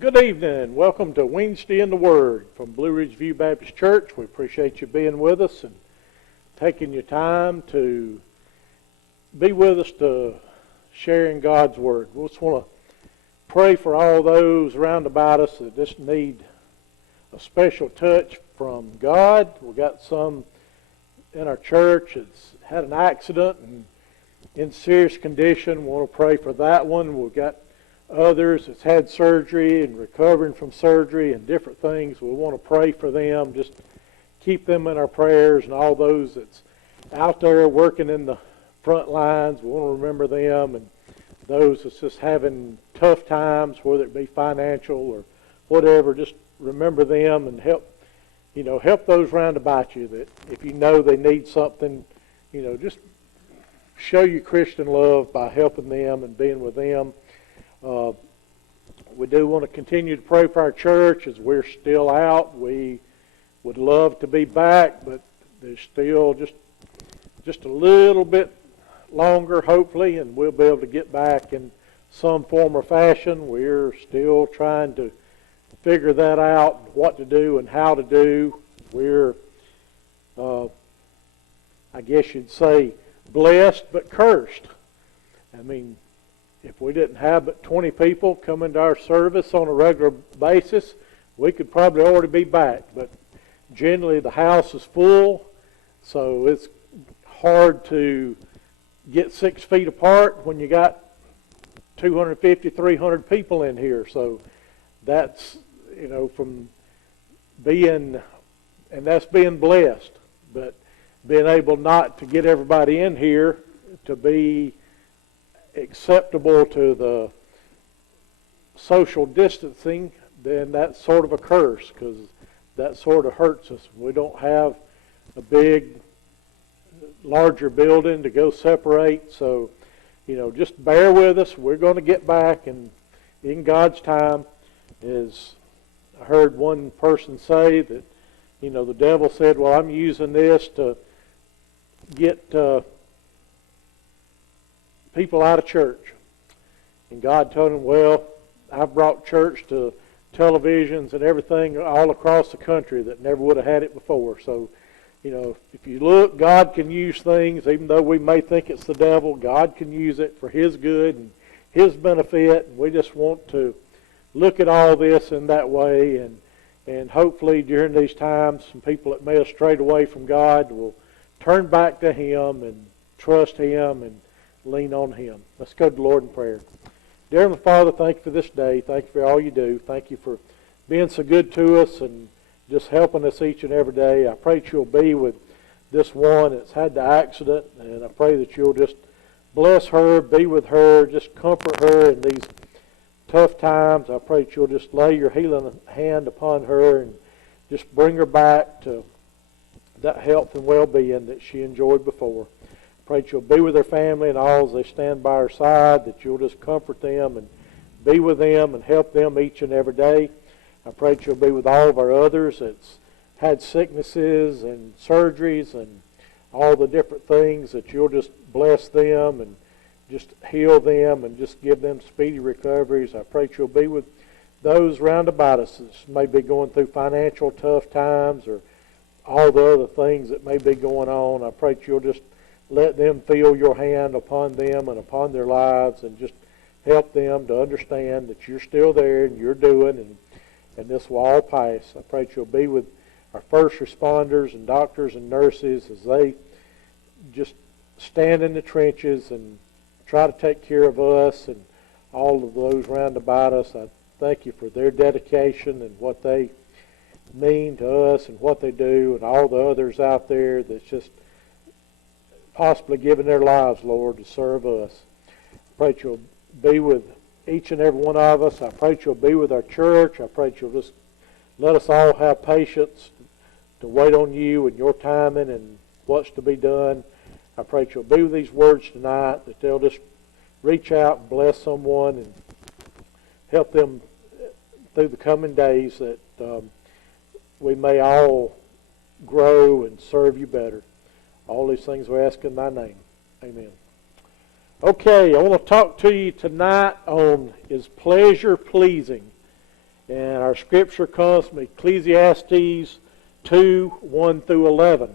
Good evening. Welcome to Wednesday in the Word from Blue Ridge View Baptist Church. We appreciate you being with us and taking your time to be with us to sharing God's Word. We just want to pray for all those round about us that just need a special touch from God. We got some in our church that's had an accident and in serious condition. We want to pray for that one. We've got others that's had surgery and recovering from surgery and different things. We want to pray for them. Just keep them in our prayers, and all those that's out there working in the front lines. We want to remember them, and those that's just having tough times, whether it be financial or whatever. Just remember them and help those round about you that if you know they need something, just show you Christian love by helping them and being with them. We do want to continue to pray for our church as we're still out. We would love to be back, but there's still just a little bit longer, hopefully, and we'll be able to get back in some form or fashion. We're still trying to figure that out, what to do and how to do. We're, I guess you'd say, blessed but cursed. I mean, if we didn't have but 20 people come into our service on a regular basis, we could probably already be back. But generally the house is full, so it's hard to get 6 feet apart when you got 250, 300 people in here. So that's, from being, and that's being blessed, but being able not to get everybody in here to be acceptable to the social distancing, then that's sort of a curse, because that sort of hurts us. We don't have a big, larger building to go separate, so just bear with us. We're going to get back, and in God's time. As I heard one person say that the devil said, well, I'm using this to get people out of church. And God told him, well, I've brought church to televisions and everything all across the country that never would have had it before. So, if you look, God can use things, even though we may think it's the devil, God can use it for His good and His benefit. And we just want to look at all this in that way, and hopefully during these times, some people that may have strayed away from God will turn back to Him and trust Him and lean on Him. Let's go to the Lord in prayer. Dear Heavenly Father, thank you for this day. Thank you for all you do. Thank you for being so good to us and just helping us each and every day. I pray that you'll be with this one that's had the accident, and I pray that you'll just bless her, be with her, just comfort her in these tough times. I pray that you'll just lay your healing hand upon her and just bring her back to that health and well-being that she enjoyed before. Pray that you'll be with their family and all as they stand by her side, that you'll just comfort them and be with them and help them each and every day. I pray that you'll be with all of our others that's had sicknesses and surgeries and all the different things, that you'll just bless them and just heal them and just give them speedy recoveries. I pray that you'll be with those round about us that may be going through financial tough times or all the other things that may be going on. I pray that you'll just let them feel your hand upon them and upon their lives, and just help them to understand that you're still there and you're doing, and this will all pass. I pray that you'll be with our first responders and doctors and nurses as they just stand in the trenches and try to take care of us and all of those round about us. I thank you for their dedication and what they mean to us and what they do, and all the others out there that's just possibly giving their lives, Lord, to serve us. I pray that you'll be with each and every one of us. I pray that you'll be with our church. I pray that you'll just let us all have patience to wait on you and your timing and what's to be done. I pray that you'll be with these words tonight, that they'll just reach out and bless someone and help them through the coming days, that we may all grow and serve you better. All these things we ask in thy name. Amen. Okay, I want to talk to you tonight on, is pleasure pleasing? And our scripture comes from Ecclesiastes 2, 1 through 11.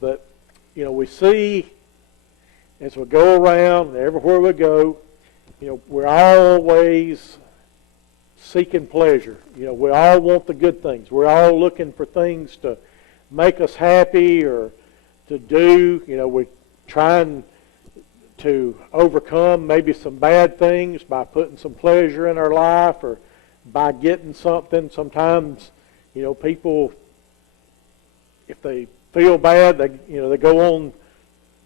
But, we see as we go around, everywhere we go, we're always seeking pleasure. We all want the good things. We're all looking for things to make us happy or to do. We're trying to overcome maybe some bad things by putting some pleasure in our life or by getting something. Sometimes, people, if they feel bad, they go on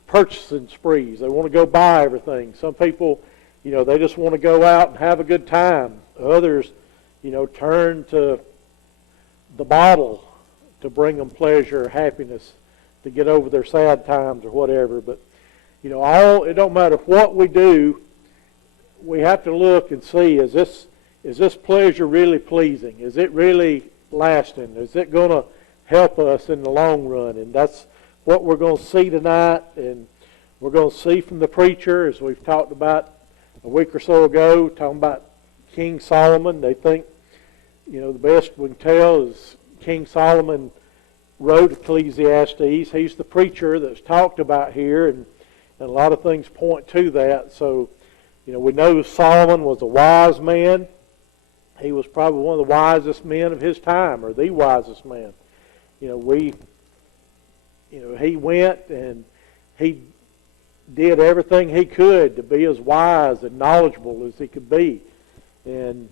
purchasing sprees. They want to go buy everything. Some people, they just want to go out and have a good time. Others, turn to the bottle to bring them pleasure or happiness to get over their sad times or whatever. But, it don't matter what we do, we have to look and see, is this pleasure really pleasing? Is it really lasting? Is it going to help us in the long run? And that's what we're going to see tonight, and we're going to see from the preacher, as we've talked about a week or so ago, talking about King Solomon. They think, the best we can tell is King Solomon wrote Ecclesiastes. He's the preacher that's talked about here, and a lot of things point to that. So, we know Solomon was a wise man. He was probably one of the wisest men of his time, or the wisest man. He went and he did everything he could to be as wise and knowledgeable as he could be. And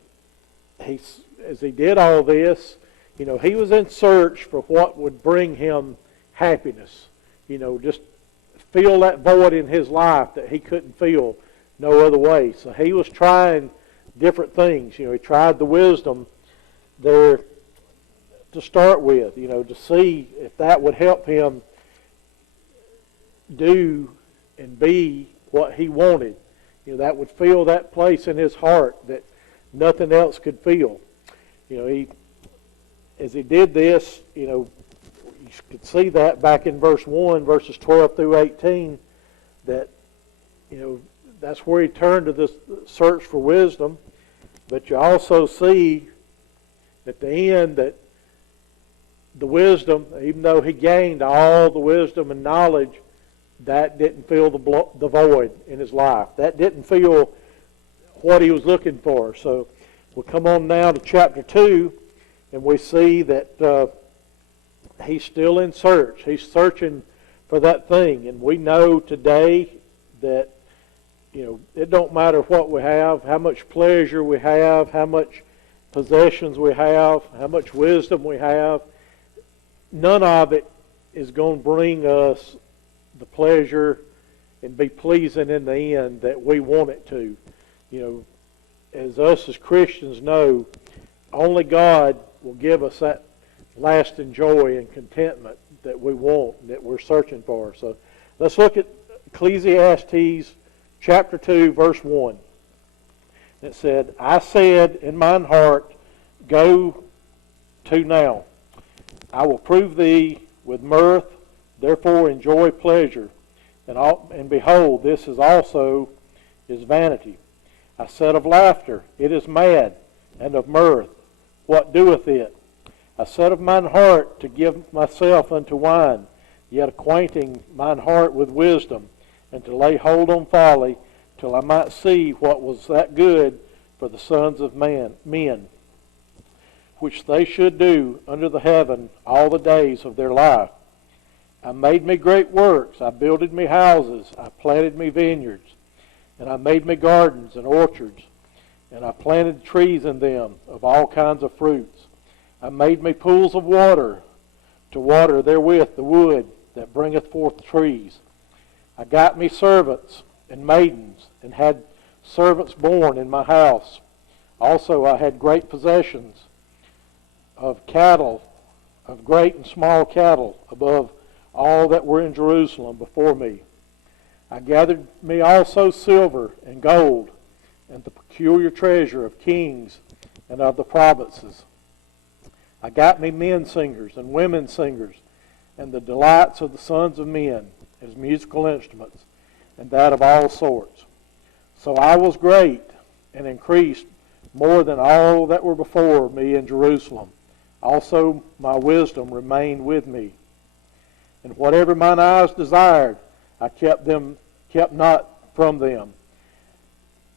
as he did all this, he was in search for what would bring him happiness. Just fill that void in his life that he couldn't fill no other way. So he was trying different things. He tried the wisdom there to start with, to see if that would help him do and be what he wanted. That would fill that place in his heart that nothing else could fill. As he did this, you could see that back in verse 1, verses 12 through 18, that, that's where he turned to this search for wisdom. But you also see at the end that the wisdom, even though he gained all the wisdom and knowledge, that didn't fill the void in his life. That didn't fill what he was looking for. So we'll come on now to chapter 2, and we see that he's still in search. He's searching for that thing. And we know today that, it don't matter what we have, how much pleasure we have, how much possessions we have, how much wisdom we have. None of it is going to bring us the pleasure and be pleasing in the end that we want it to. As us as Christians know, only God will give us that lasting joy and contentment that we want, that we're searching for. So let's look at Ecclesiastes chapter 2, verse 1. It said, I said in mine heart, go to now. I will prove thee with mirth, therefore enjoy pleasure. And behold, this is also is vanity. I said of laughter, it is mad, and of mirth, what doeth it? I said of mine heart, to give myself unto wine, yet acquainting mine heart with wisdom, and to lay hold on folly, till I might see what was that good for the sons of men, which they should do under the heaven all the days of their life. I made me great works, I builded me houses, I planted me vineyards, and I made me gardens and orchards, and I planted trees in them of all kinds of fruits. I made me pools of water, to water therewith the wood that bringeth forth trees. I got me servants and maidens, and had servants born in my house. Also I had great possessions of cattle, of great and small cattle, above all that were in Jerusalem before me. I gathered me also silver and gold, and the peculiar treasure of kings and of the provinces. I got me men singers and women singers, and the delights of the sons of men as musical instruments, and that of all sorts. So I was great and increased more than all that were before me in Jerusalem. Also my wisdom remained with me. And whatever mine eyes desired, I kept not from them.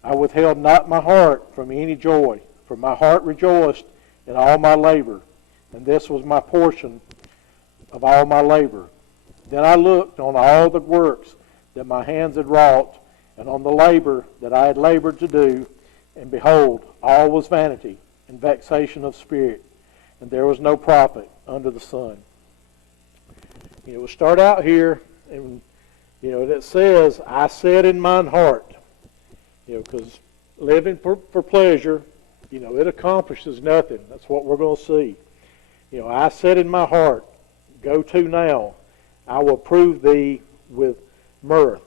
I withheld not my heart from any joy, for my heart rejoiced in all my labor, and this was my portion of all my labor. Then I looked on all the works that my hands had wrought, and on the labor that I had labored to do, and behold, all was vanity and vexation of spirit, and there was no profit under the sun. We'll start out here, and it says, I said in mine heart, because living for pleasure, it accomplishes nothing. That's what we're going to see. I said in my heart, go to now, I will prove thee with mirth.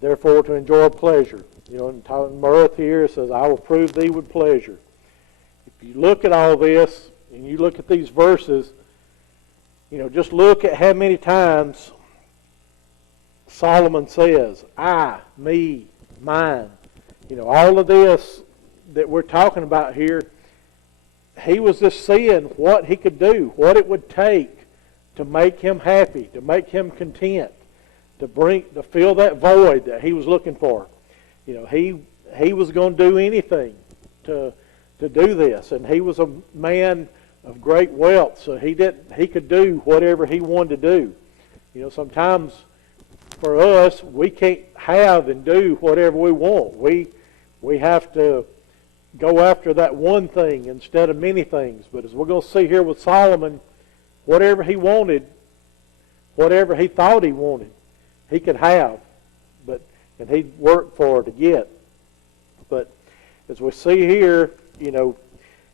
Therefore to enjoy pleasure. In mirth here it says, I will prove thee with pleasure. If you look at all this, and you look at these verses, just look at how many times Solomon says, I, me, mine. All of this that we're talking about here, he was just seeing what he could do, what it would take to make him happy, to make him content, to fill that void that he was looking for. He was going to do anything to do this, and he was a man of great wealth, so he could do whatever he wanted to do. Sometimes for us, we can't have and do whatever we want. We have to go after that one thing instead of many things. But as we're going to see here with Solomon, whatever he wanted, whatever he thought he wanted, he could have, and he'd work for it to get. But as we see here, it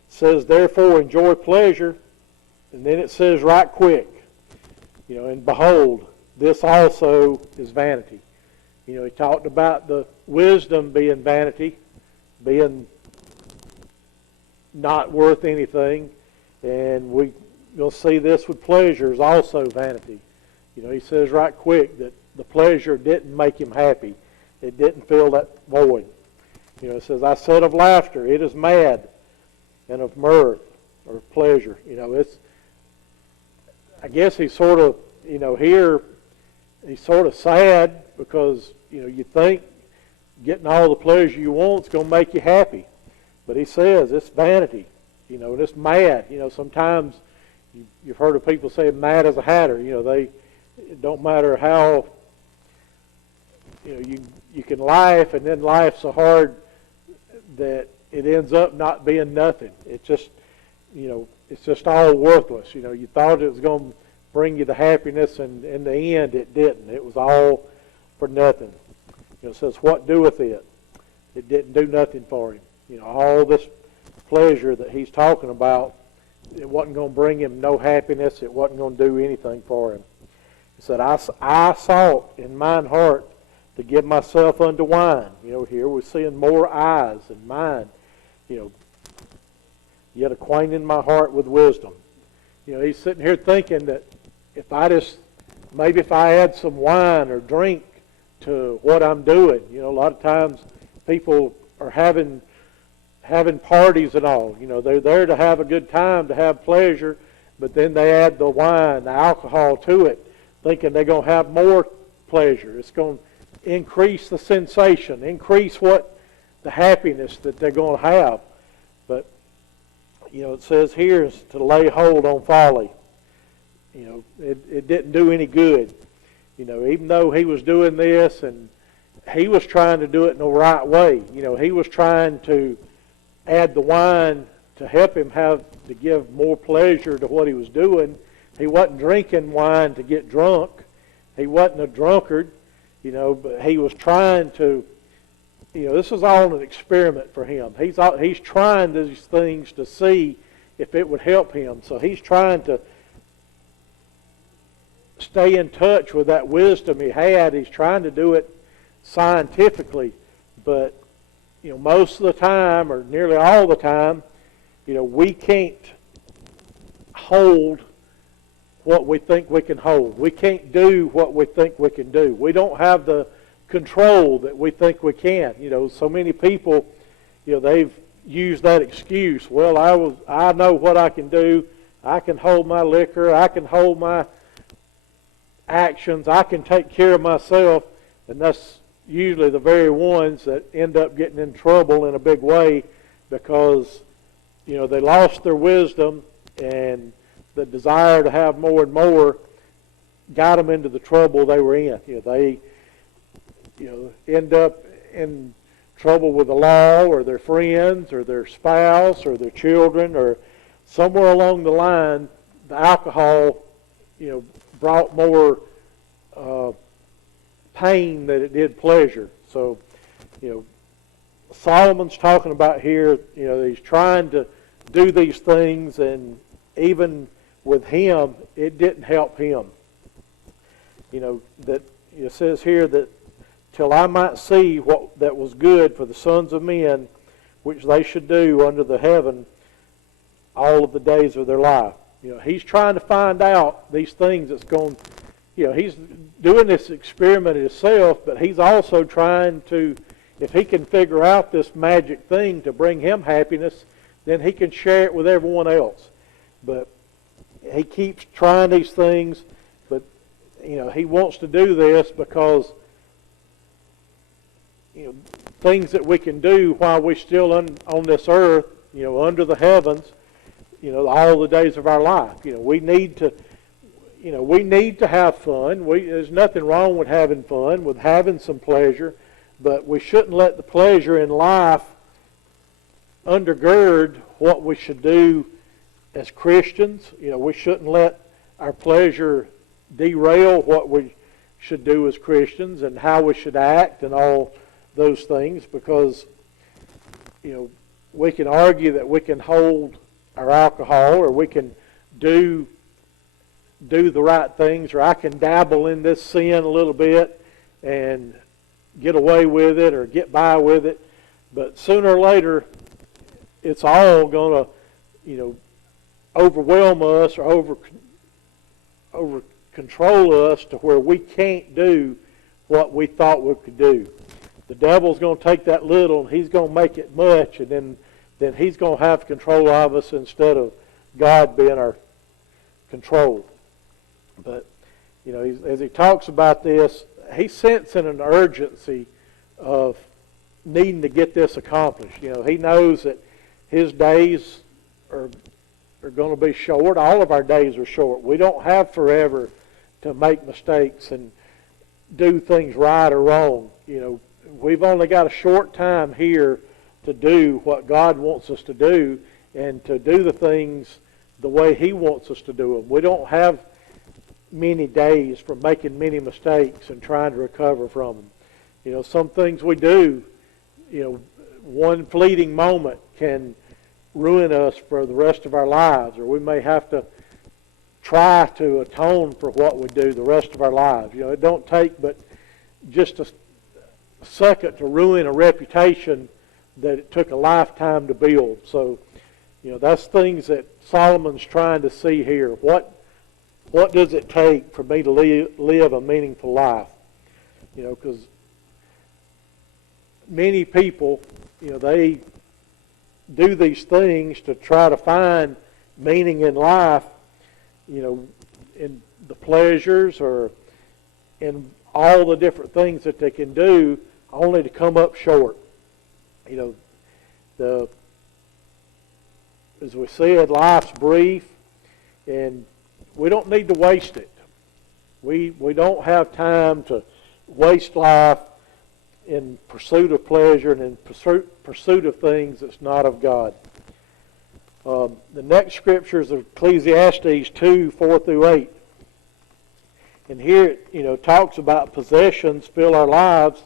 says, therefore enjoy pleasure, and then it says right quick, and behold, this also is vanity. He talked about the wisdom being vanity, being not worth anything, and we'll see this with pleasure is also vanity. He says right quick that the pleasure didn't make him happy. It didn't fill that void. It says, I said of laughter, it is mad, and of mirth, or pleasure. I guess he's sort of, here, he's sort of sad because, you think getting all the pleasure you want is going to make you happy. But he says it's vanity, and it's mad. Sometimes you've heard of people say mad as a hatter. It don't matter how, you can laugh, and then laugh so hard that it ends up not being nothing. It's just, it's just all worthless. You thought it was going to bring you the happiness, and in the end it didn't. It was all for nothing. It says, what doeth it? It didn't do nothing for him. All this pleasure that he's talking about, it wasn't going to bring him no happiness. It wasn't going to do anything for him. He said, I sought in mine heart to give myself unto wine. Here we're seeing more eyes and mind. Yet acquainting my heart with wisdom. He's sitting here thinking that if I add some wine or drink to what I'm doing, a lot of times people are having parties and all. They're there to have a good time, to have pleasure, but then they add the wine, the alcohol to it, thinking they're going to have more pleasure. It's going to increase the sensation, increase the happiness that they're going to have. But, it says here is to lay hold on folly. It didn't do any good. Even though he was doing this, and he was trying to do it in the right way. He was trying to add the wine to help him to give more pleasure to what he was doing. He wasn't drinking wine to get drunk. He wasn't a drunkard. But he was trying to, this was all an experiment for him. He's trying these things to see if it would help him. So he's trying to stay in touch with that wisdom he had. He's trying to do it scientifically, but most of the time, or nearly all the time, we can't hold what we think we can hold. We can't do what we think we can do. We don't have the control that we think we can. So many people, they've use that excuse. Well, I know what I can do. I can hold my liquor. I can hold my actions. I can take care of myself. And that's usually the very ones that end up getting in trouble in a big way, because they lost their wisdom, and the desire to have more and more got them into the trouble they were in. They end up in trouble with the law, or their friends, or their spouse, or their children, or somewhere along the line, the alcohol, brought more pain than it did pleasure. So, Solomon's talking about here, he's trying to do these things, and even with him, it didn't help him. That it says here that till I might see what that was good for the sons of men, which they should do under the heaven all of the days of their life. He's trying to find out these things that's going. He's doing this experiment himself, but he's also trying to, if he can figure out this magic thing to bring him happiness, then he can share it with everyone else. But he keeps trying these things, but he wants to do this because things that we can do while we're still on this earth, under the heavens, all the days of our life. We need to have fun. There's nothing wrong with having fun, with having some pleasure, but we shouldn't let the pleasure in life undergird what we should do as Christians. We shouldn't let our pleasure derail what we should do as Christians and how we should act and all those things, because we can argue that we can hold our alcohol, or we can do the right things, or I can dabble in this sin a little bit and get away with it or get by with it, but sooner or later it's all going to overwhelm us or over control us to where we can't do what we thought we could do. The devil's going to take that little and he's going to make it much, and then he's going to have control of us instead of God being our control. But as he talks about this, he's sensing an urgency of needing to get this accomplished. He knows that his days are going to be short. All of our days are short. We don't have forever to make mistakes and do things right or wrong. We've only got a short time here to do what God wants us to do, and to do the things the way He wants us to do them. We don't have many days for making many mistakes and trying to recover from them. Some things we do, one fleeting moment can ruin us for the rest of our lives, or we may have to try to atone for what we do the rest of our lives. It don't take but just a second to ruin a reputation that it took a lifetime to build. So, that's things that Solomon's trying to see here. What does it take for me to live a meaningful life? Because many people, they do these things to try to find meaning in life, in the pleasures or in all the different things that they can do, only to come up short. As we said, life's brief, and we don't need to waste it. We don't have time to waste life in pursuit of pleasure and in pursuit of things that's not of God. The next scripture is Ecclesiastes 2, 4 through 8. And here it talks about possessions fill our lives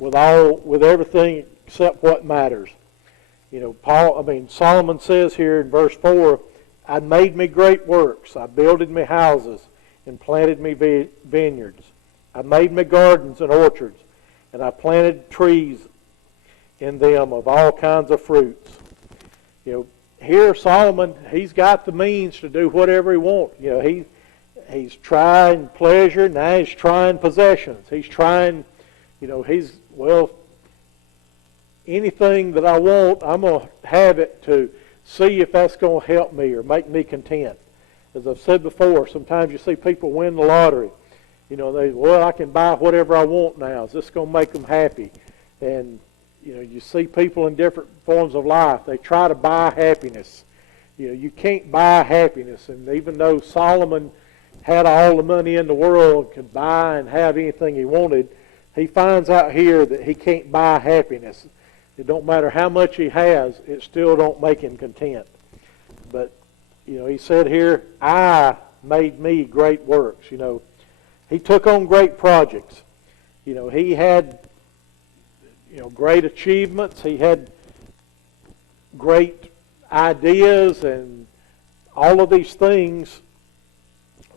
with everything except what matters. Solomon says here in verse 4, I made me great works, I builded me houses, and planted me vineyards. I made me gardens and orchards, and I planted trees in them of all kinds of fruits. Here Solomon, he's got the means to do whatever he wants. He's trying pleasure, now he's trying possessions. He's trying, anything that I want, I'm going to have it to see if that's going to help me or make me content. As I've said before, sometimes you see people win the lottery. I can buy whatever I want now. Is this going to make them happy? And, you see people in different forms of life. They try to buy happiness. You can't buy happiness. And even though Solomon had all the money in the world and could buy and have anything he wanted, he finds out here that he can't buy happiness. It don't matter how much he has, it still don't make him content. But, he said here, I made me great works. He took on great projects. He had, great achievements. He had great ideas, and all of these things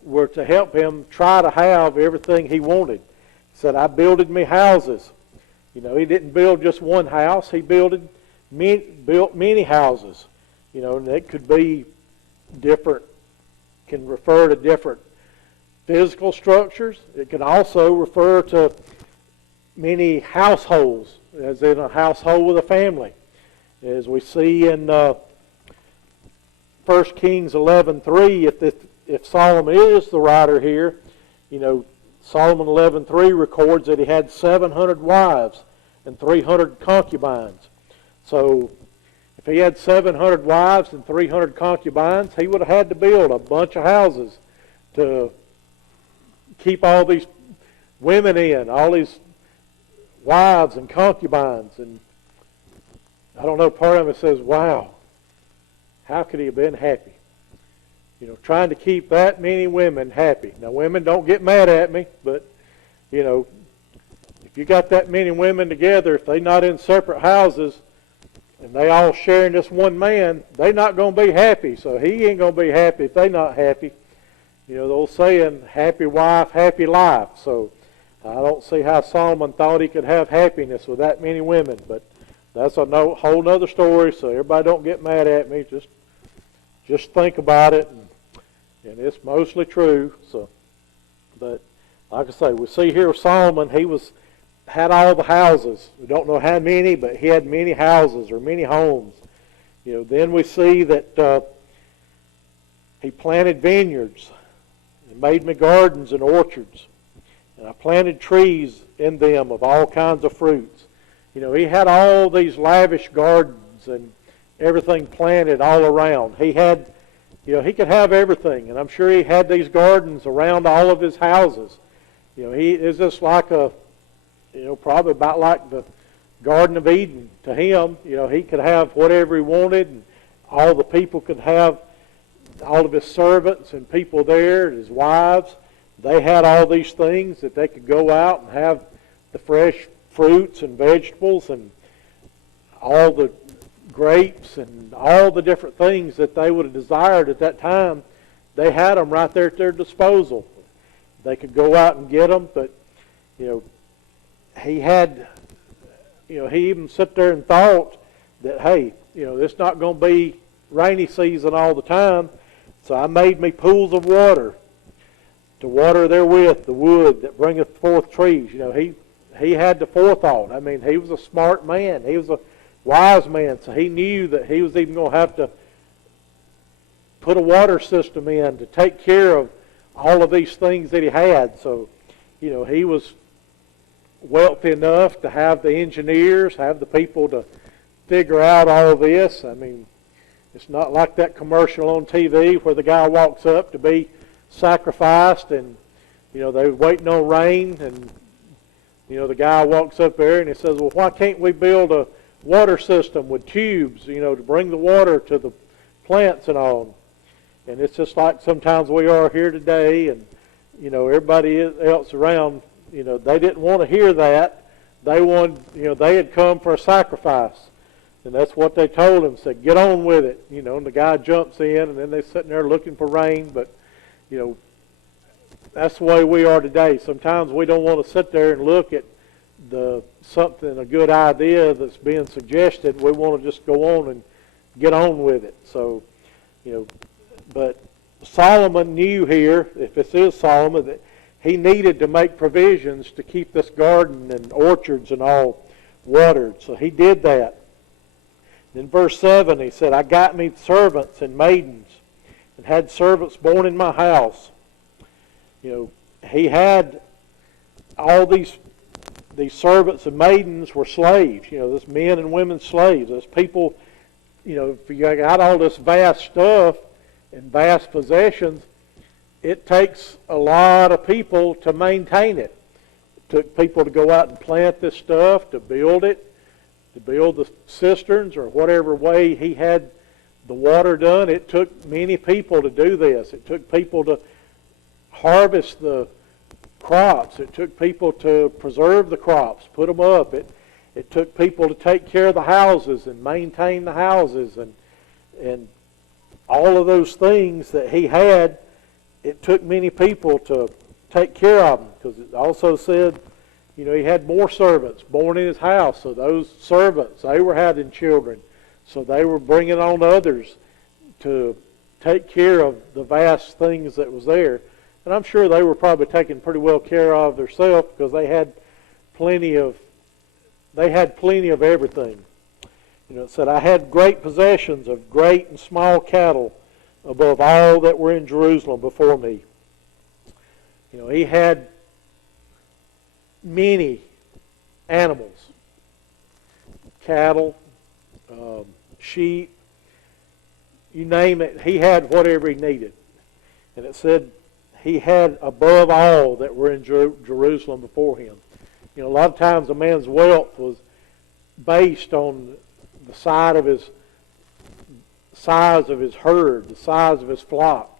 were to help him try to have everything he wanted. He said, I builded me houses. He didn't build just one house. He built many houses. And it could be different, can refer to different physical structures. It can also refer to many households, as in a household with a family. As we see in 1 Kings 11:3, if Solomon is the writer here, Solomon 11:3 records that he had 700 wives and 300 concubines. So if he had 700 wives and 300 concubines, he would have had to build a bunch of houses to keep all these women in, all these wives and concubines. And I don't know, part of it says, wow, how could he have been happy? Trying to keep that many women happy. Now, women, don't get mad at me, but, if you got that many women together, if they're not in separate houses and they all sharing this one man, they're not going to be happy. So he ain't going to be happy if they're not happy. The old saying, happy wife, happy life. So I don't see how Solomon thought he could have happiness with that many women, but that's a whole other story, so everybody don't get mad at me. Just think about it, and it's mostly true. So, but like I say, we see here Solomon, he had all the houses. We don't know how many, but he had many houses or many homes. Then we see that he planted vineyards and made me gardens and orchards. And I planted trees in them of all kinds of fruits. He had all these lavish gardens and everything planted all around. He had, he could have everything. And I'm sure he had these gardens around all of his houses. He is just like probably about like the Garden of Eden to him. He could have whatever he wanted, and all the people could have, all of his servants and people there, and his wives. They had all these things that they could go out and have the fresh fruits and vegetables and all the grapes and all the different things that they would have desired at that time. They had them right there at their disposal. They could go out and get them, but he had, he even sat there and thought that, hey, it's not going to be rainy season all the time, so I made me pools of water to water therewith the wood that bringeth forth trees. He had the forethought. I mean, he was a smart man. He was a wise man, so he knew that he was even going to have to put a water system in to take care of all of these things that he had. So, he was wealthy enough to have the engineers, have the people to figure out all of this. I mean, it's not like that commercial on TV where the guy walks up to be sacrificed and, they're waiting on rain, and, the guy walks up there and he says, well, why can't we build a water system with tubes, to bring the water to the plants and all. And it's just like sometimes we are here today, and, everybody else around, they didn't want to hear that. They wanted, they had come for a sacrifice. And that's what they told him, said, get on with it. And the guy jumps in, and then they're sitting there looking for rain. But, that's the way we are today. Sometimes we don't want to sit there and look at a good idea that's being suggested. We want to just go on and get on with it. So, but Solomon knew here, if this is Solomon, that he needed to make provisions to keep this garden and orchards and all watered. So he did that. In verse 7, he said, I got me servants and maidens, and had servants born in my house. He had all these servants and maidens were slaves. This men and women slaves. Those people, if you got all this vast stuff and vast possessions, it takes a lot of people to maintain it. It took people to go out and plant this stuff, to build it, to build the cisterns or whatever way he had the water done. It took many people to do this. It took people to harvest the crops. It took people to preserve the crops, put them up. It took people to take care of the houses and maintain the houses and all of those things that he had. It took many people to take care of them, because it also said, he had more servants born in his house. So those servants, they were having children. So they were bringing on others to take care of the vast things that was there. And I'm sure they were probably taken pretty well care of themselves, because they had plenty of everything. It said, I had great possessions of great and small cattle above all that were in Jerusalem before me. He had many animals, cattle, sheep, you name it. He had whatever he needed. And it said he had above all that were in Jerusalem before him. A lot of times a man's wealth was based on the size of his herd, the size of his flock.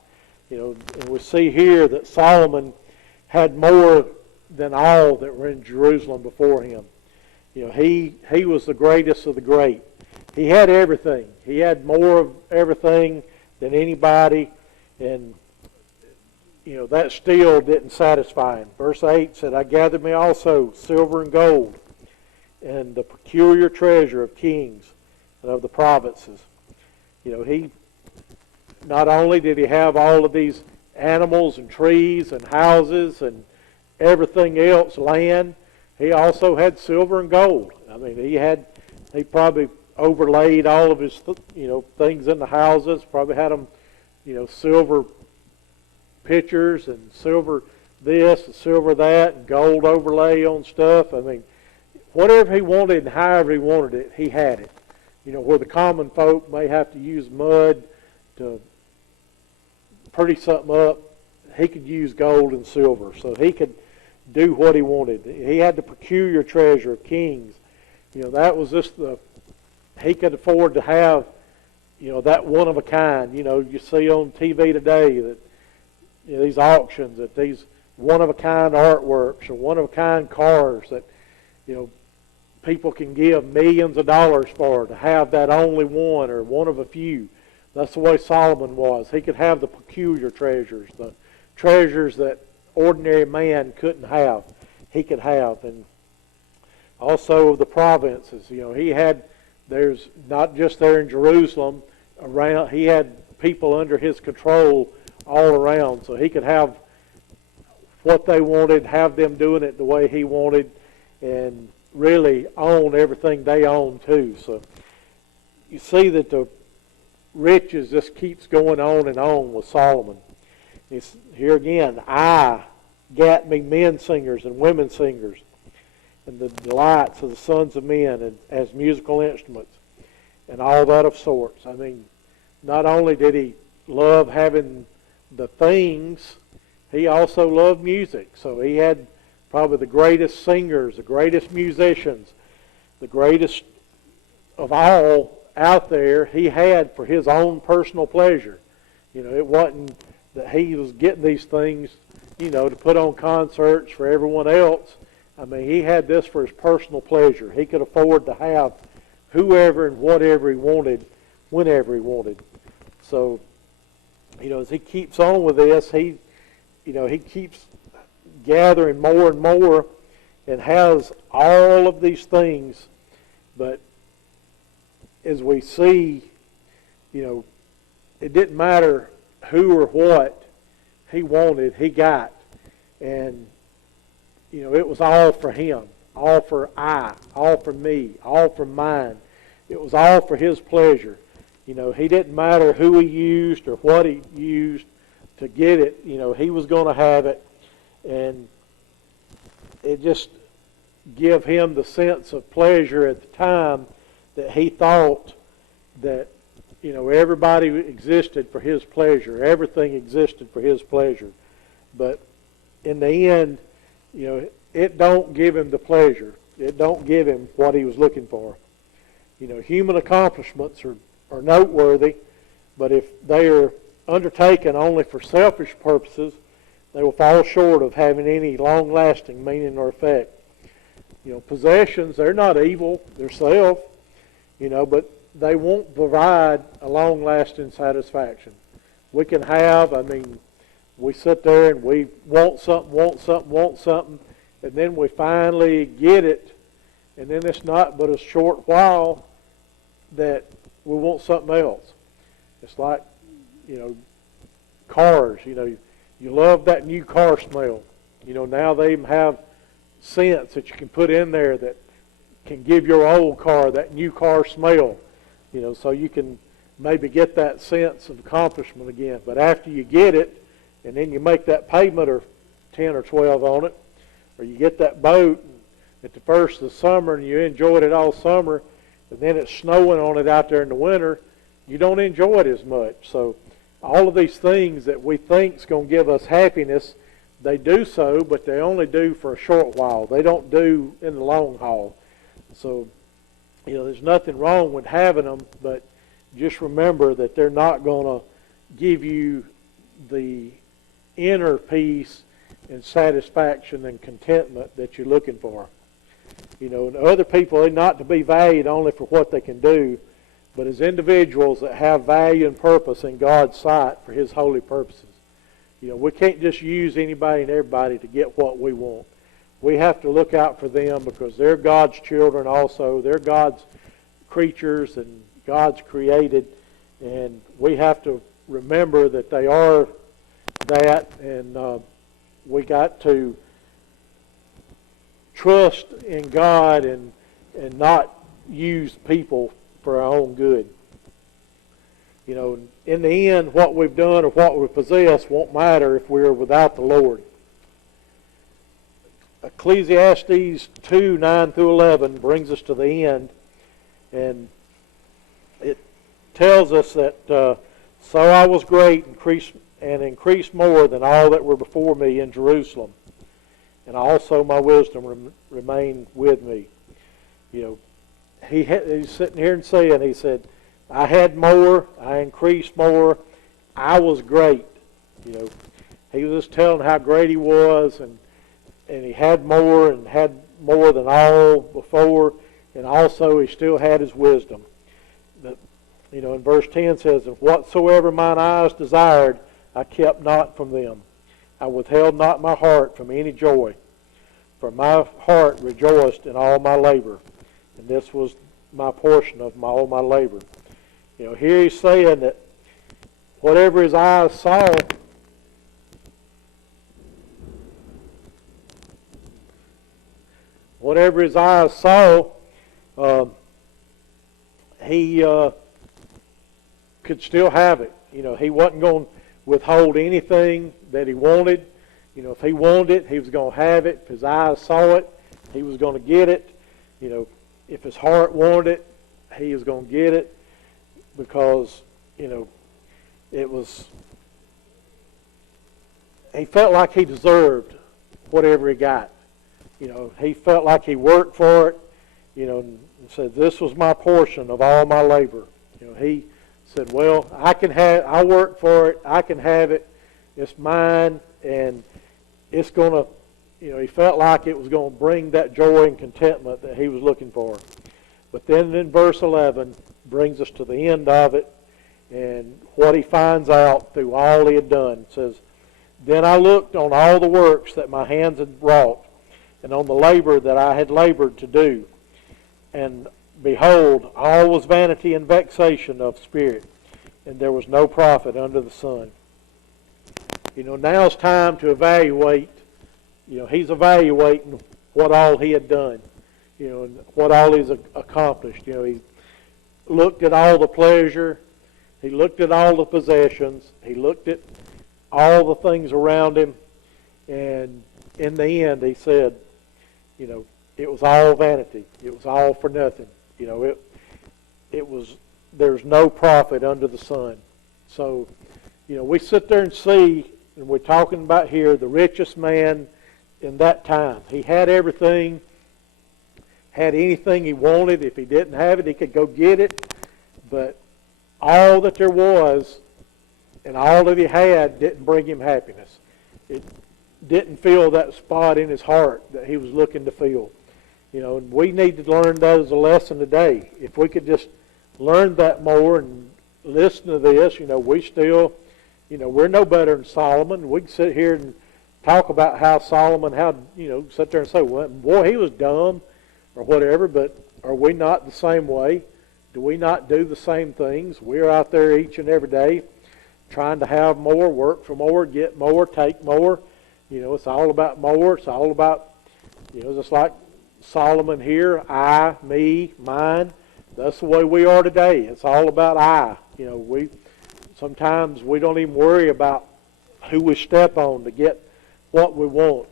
And we see here that Solomon had more than all that were in Jerusalem before him. He was the greatest of the great. He had everything. He had more of everything than anybody, and that still didn't satisfy him. Verse 8 said, I gathered me also silver and gold, and the peculiar treasure of kings and of the provinces. He not only did he have all of these animals and trees and houses and everything else, land, he also had silver and gold. I mean, he probably overlaid all of his things in the houses, probably had them silver pitchers and silver this and silver that and gold overlay on stuff. I mean, whatever he wanted and however he wanted it, he had it. Where the common folk may have to use mud to pretty something up, he could use gold and silver. So he could do what he wanted. He had the peculiar treasure of kings. That was just he could afford to have, that one of a kind. You see on TV today that these auctions, that these one of a kind artworks or one of a kind cars that, people can give millions of dollars for, to have that only one or one of a few. That's the way Solomon was. He could have the peculiar treasures, the treasures that ordinary man couldn't have. He could have. And also the provinces. There's not just there in Jerusalem, around, he had people under his control all around. So he could have what they wanted, have them doing it the way he wanted, and really own everything they own too. So you see that the riches just keeps going on and on with Solomon. It's, here again, I gat me men singers and women singers, and the delights of the sons of men, and as musical instruments, and all that of sorts. I mean, not only did he love having the things, he also loved music. So he had probably the greatest singers, the greatest musicians, the greatest of all out there he had for his own personal pleasure. It wasn't that he was getting these things, to put on concerts for everyone else. I mean, he had this for his personal pleasure. He could afford to have whoever and whatever he wanted, whenever he wanted. So, as he keeps on with this, he keeps gathering more and more and has all of these things. But as we see, it didn't matter who or what he wanted, he got. And, it was all for him. all for all for me, all for mine. It was all for His pleasure. He didn't matter who He used or what He used to get it. He was going to have it. And it just gave Him the sense of pleasure at the time that He thought that, everybody existed for His pleasure. Everything existed for His pleasure. But in the end, it don't give Him the pleasure. It don't give Him what He was looking for. Human accomplishments are noteworthy, but if they are undertaken only for selfish purposes, they will fall short of having any long-lasting meaning or effect. Possessions, they're not evil, they're self, but they won't provide a long-lasting satisfaction. We can have, we sit there and we want something, and then we finally get it, and then it's not but a short while that we want something else. It's like, cars, you love that new car smell. Now they even have scents that you can put in there that can give your old car that new car smell, so you can maybe get that sense of accomplishment again. But after you get it, and then you make that payment or 10 or 12 on it, or you get that boat at the first of the summer and you enjoyed it all summer, and then it's snowing on it out there in the winter, you don't enjoy it as much. So all of these things that we think is going to give us happiness, they do so, but they only do for a short while. They don't do in the long haul. So, there's nothing wrong with having them, but just remember that they're not going to give you the inner peace and satisfaction and contentment that you're looking for. And other people are not to be valued only for what they can do, but as individuals that have value and purpose in God's sight for His holy purposes. We can't just use anybody and everybody to get what we want. We have to look out for them because they're God's children also. They're God's creatures and God's created. And we have to remember that they are that. And we got to trust in God and not use people for our own good. In the end, what we've done or what we possess won't matter if we're without the Lord. Ecclesiastes 2, 9 through 11 brings us to the end, and it tells us that, so I was great and increased more than all that were before me in Jerusalem, and also my wisdom remained with me. He's sitting here and saying, he said, I had more, I increased more, I was great. He was just telling how great he was, and he had more than all before, and also he still had his wisdom. But, in verse 10 says, and whatsoever mine eyes desired, I kept not from them. I withheld not my heart from any joy, for my heart rejoiced in all my labor. And this was my portion of all my labor. Here he's saying that whatever his eyes saw, he could still have it. He wasn't going to withhold anything that he wanted. If he wanted it, he was going to have it. If his eyes saw it, he was going to get it. If his heart wanted it, he was going to get it, because, it was, he felt like he deserved whatever he got. He felt like he worked for it, and said, this was my portion of all my labor. He said, well, I worked for it, I can have it, it's mine, and it's going to, he felt like it was going to bring that joy and contentment that he was looking for. But then in verse 11 brings us to the end of it, and what he finds out through all he had done. It says, then I looked on all the works that my hands had wrought, and on the labor that I had labored to do. And behold, all was vanity and vexation of spirit, and there was no profit under the sun. Now it's time to evaluate. He's evaluating what all he had done. and what all he's accomplished. He looked at all the pleasure. He looked at all the possessions. He looked at all the things around him. And in the end, he said, it was all vanity. It was all for nothing. There's no profit under the sun. So, we sit there and see, and we're talking about here, the richest man in that time. He had everything, had anything he wanted. If he didn't have it, he could go get it. But all that there was and all that he had didn't bring him happiness. It didn't fill that spot in his heart that he was looking to fill. And we need to learn that as a lesson today. If we could just learn that more and listen to this, we still, we're no better than Solomon. We can sit here and talk about how Solomon, sit there and say, well, boy, he was dumb or whatever, but are we not the same way? Do we not do the same things? We're out there each and every day trying to have more, work for more, get more, take more. It's all about more. It's all about, just like Solomon here, I, me, mine. That's the way we are today. It's all about I. Sometimes we don't even worry about who we step on to get what we want.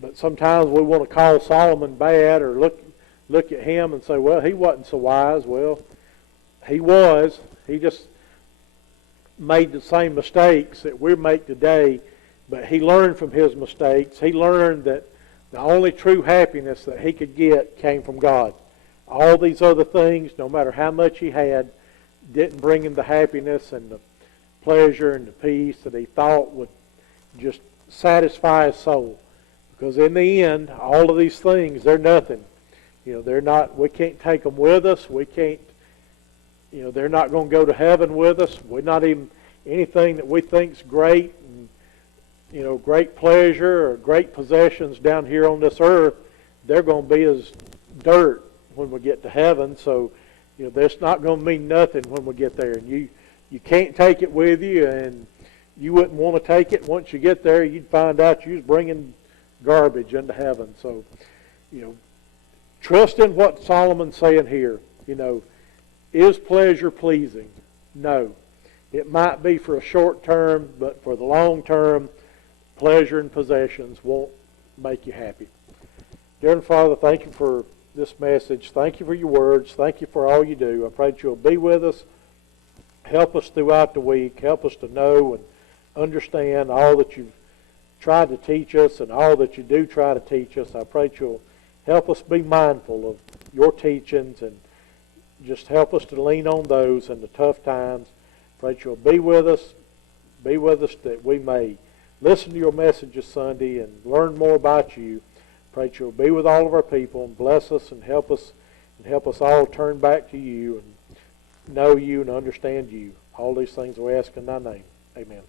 But sometimes we want to call Solomon bad or look at him and say, well, he wasn't so wise. Well, he was. He just made the same mistakes that we make today, but he learned from his mistakes. He learned that the only true happiness that he could get came from God. All these other things, no matter how much he had, didn't bring him the happiness and the pleasure and the peace that he thought would just satisfy his soul. Because in the end, all of these things, they're nothing. They're not, we can't take them with us. We can't, they're not going to go to heaven with us. We're not even anything that we think's great and, great pleasure or great possessions down here on this earth, they're going to be as dirt when we get to heaven. So, that's not going to mean nothing when we get there. And you can't take it with you, and you wouldn't want to take it. Once you get there, you'd find out you was bringing garbage into heaven. So, trust in what Solomon's saying here. Is pleasure pleasing? No. It might be for a short term, but for the long term, pleasure and possessions won't make you happy. Dear and Father, thank you for this message. Thank you for your words. Thank you for all you do. I pray that you'll be with us. Help us throughout the week. Help us to know and understand all that you've tried to teach us and all that you do try to teach us. I pray that you'll help us be mindful of your teachings and just help us to lean on those in the tough times. Pray that you'll be with us that we may listen to your message this Sunday and learn more about you. Pray that you'll be with all of our people and bless us and help us all turn back to you and know you and understand you. All these things we ask in thy name. Amen.